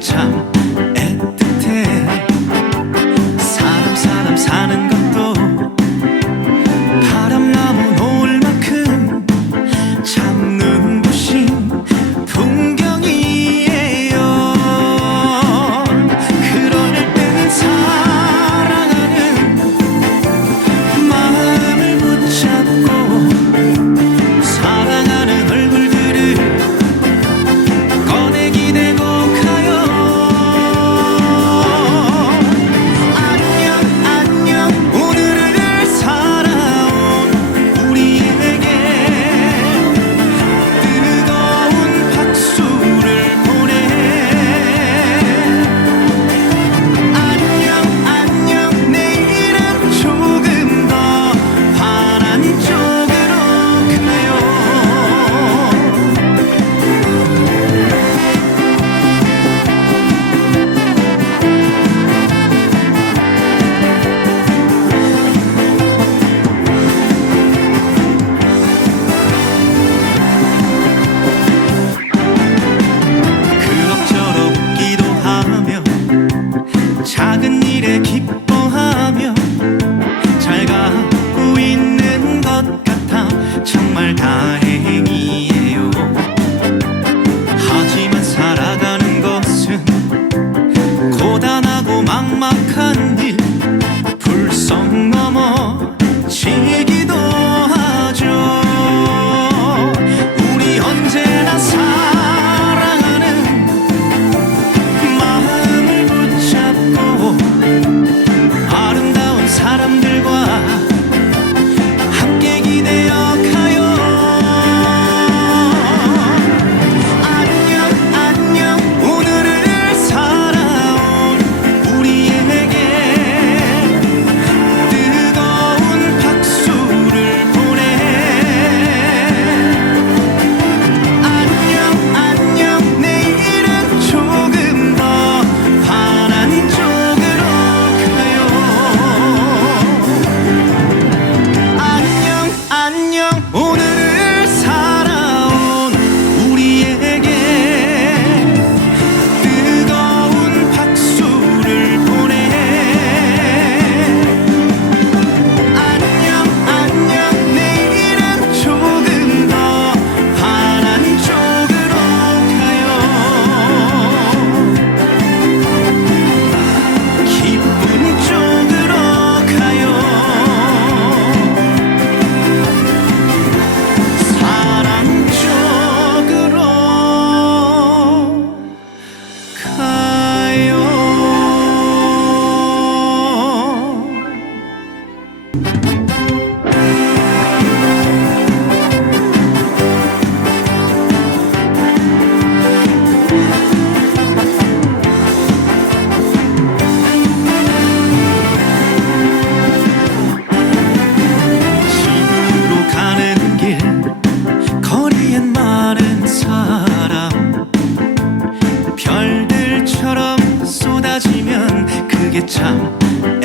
참 착한 일. 불성 넘어 지 그게 참